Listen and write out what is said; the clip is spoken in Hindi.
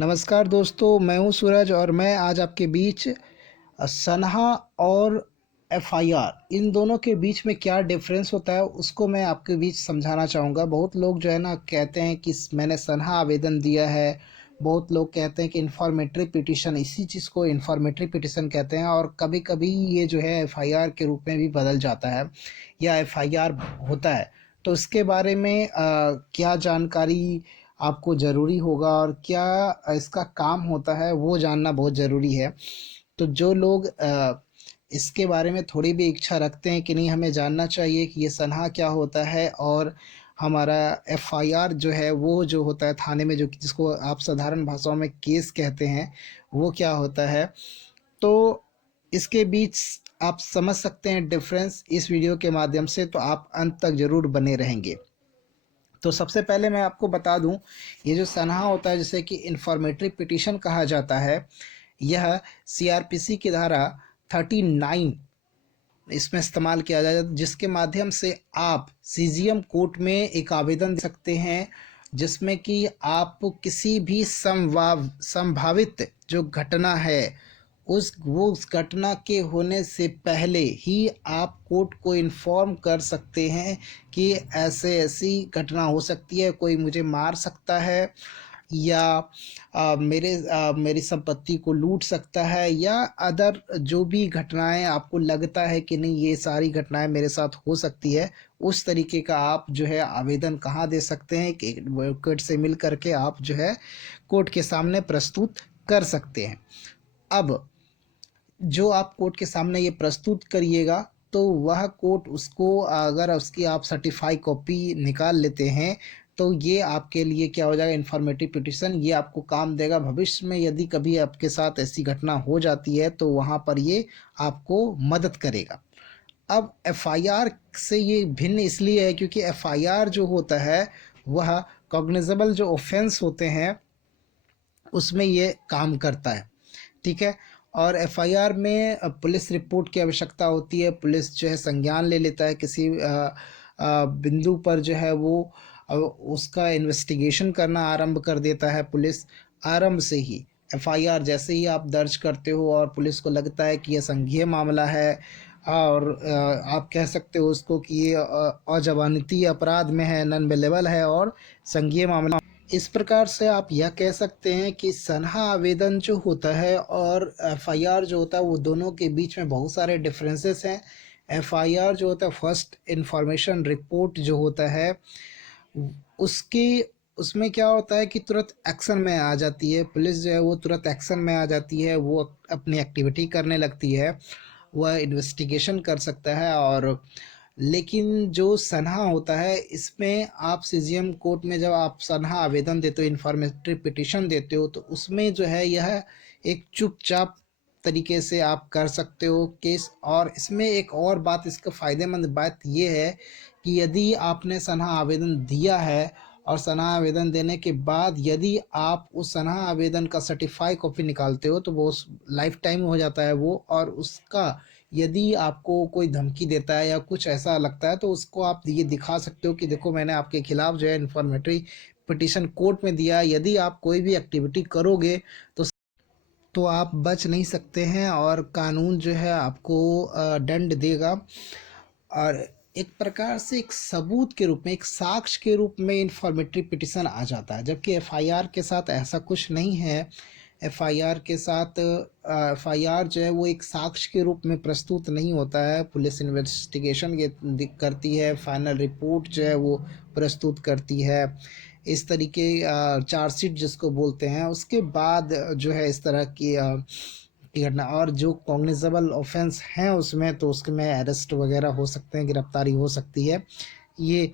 नमस्कार दोस्तों, मैं हूं सूरज और मैं आज आपके बीच सनहा और एफआईआर इन दोनों के बीच में क्या डिफरेंस होता है उसको मैं आपके बीच समझाना चाहूँगा। बहुत लोग जो है ना कहते हैं कि मैंने सनहा आवेदन दिया है। बहुत लोग कहते हैं कि इन्फॉर्मेटरी पिटीशन, इसी चीज़ को इन्फॉर्मेटरी पिटीशन कहते हैं और कभी कभी ये जो है एफआईआर के रूप में भी बदल जाता है या एफआईआर होता है। तो इसके बारे में क्या जानकारी आपको ज़रूरी होगा और क्या इसका काम होता है वो जानना बहुत ज़रूरी है। तो जो लोग इसके बारे में थोड़ी भी इच्छा रखते हैं कि नहीं, हमें जानना चाहिए कि ये सनहा क्या होता है और हमारा एफआईआर जो है वो जो होता है थाने में, जो जिसको आप साधारण भाषाओं में केस कहते हैं, वो क्या होता है। तो इसके बीच आप समझ सकते हैं डिफरेंस इस वीडियो के माध्यम से, तो आप अंत तक ज़रूर बने रहेंगे। तो सबसे पहले मैं आपको बता दूं, ये जो सनहा होता है जिसे कि इन्फॉर्मेटरी पिटीशन कहा जाता है, यह सीआरपीसी की धारा 39 इसमें इस्तेमाल किया जाता है, जिसके माध्यम से आप सीजीएम कोर्ट में एक आवेदन दे सकते हैं जिसमें कि आप किसी भी संभावित जो घटना है उस घटना के होने से पहले ही आप कोर्ट को इन्फॉर्म कर सकते हैं कि ऐसे ऐसी घटना हो सकती है, कोई मुझे मार सकता है या मेरी संपत्ति को लूट सकता है या अदर जो भी घटनाएं आपको लगता है कि नहीं ये सारी घटनाएं मेरे साथ हो सकती है, उस तरीके का आप जो है आवेदन कहाँ दे सकते हैं कि एडवोकेट से मिल करके आप जो है कोर्ट के सामने प्रस्तुत कर सकते हैं। अब जो आप कोर्ट के सामने ये प्रस्तुत करिएगा तो वह कोर्ट उसको, अगर उसकी आप सर्टिफाई कॉपी निकाल लेते हैं तो ये आपके लिए क्या हो जाएगा, इन्फॉर्मेटिव पिटिशन, ये आपको काम देगा। भविष्य में यदि कभी आपके साथ ऐसी घटना हो जाती है तो वहाँ पर ये आपको मदद करेगा। अब एफआईआर से ये भिन्न इसलिए है क्योंकि एफआईआर जो होता है वह कॉग्निजेबल जो ऑफेंस होते हैं उसमें ये काम करता है। ठीक है। और एफआईआर में पुलिस रिपोर्ट की आवश्यकता होती है। पुलिस जो है संज्ञान ले लेता है किसी बिंदु पर, जो है वो उसका इन्वेस्टिगेशन करना आरंभ कर देता है। पुलिस आरंभ से ही, एफआईआर जैसे ही आप दर्ज करते हो और पुलिस को लगता है कि यह संज्ञेय मामला है और आप कह सकते हो उसको कि ये अजमानती अपराध में है, नॉन बेलेबल है और संज्ञेय मामला, इस प्रकार से आप यह कह सकते हैं कि सनहा आवेदन जो होता है और एफआईआर जो होता है वो दोनों के बीच में बहुत सारे डिफरेंसेस हैं। एफआईआर जो होता है, फर्स्ट इंफॉर्मेशन रिपोर्ट जो होता है, उसकी उसमें क्या होता है कि तुरंत एक्शन में आ जाती है पुलिस, जो है वो तुरंत एक्शन में आ जाती है, वो अपनी एक्टिविटी करने लगती है, वह इन्वेस्टिगेशन कर सकता है। और लेकिन जो सनहा होता है इसमें आप सीजीएम कोर्ट में जब आप सनहा आवेदन देते हो, इन्फॉर्मेटरी पिटीशन देते हो, तो उसमें जो है यह एक चुपचाप तरीके से आप कर सकते हो केस। और इसमें एक और बात, इसका फ़ायदेमंद बात ये है कि यदि आपने सनहा आवेदन दिया है और सनहा आवेदन देने के बाद यदि आप उस सनहा आवेदन का सर्टिफाई कॉपी निकालते हो तो वो लाइफ टाइम हो जाता है वो, और उसका यदि आपको कोई धमकी देता है या कुछ ऐसा लगता है तो उसको आप ये दिखा सकते हो कि देखो मैंने आपके खिलाफ जो है इन्फॉर्मेटरी पिटीशन कोर्ट में दिया। यदि आप कोई भी एक्टिविटी करोगे तो आप बच नहीं सकते हैं और कानून जो है आपको दंड देगा। और एक प्रकार से एक सबूत के रूप में, एक साक्ष्य के रूप में इन्फॉर्मेटरी पिटीशन आ जाता है, जबकि एफआईआर के साथ ऐसा कुछ नहीं है। एफआईआर के साथ एफआईआर जो है वो एक साक्ष्य के रूप में प्रस्तुत नहीं होता है। पुलिस इन्वेस्टिगेशन करती है, फाइनल रिपोर्ट जो है वो प्रस्तुत करती है, इस तरीके चार्जशीट जिसको बोलते हैं, उसके बाद जो है इस तरह की घटना। और जो कॉग्निजेबल ऑफेंस हैं उसमें तो उसमें अरेस्ट वगैरह हो सकते हैं, गिरफ्तारी हो सकती है। ये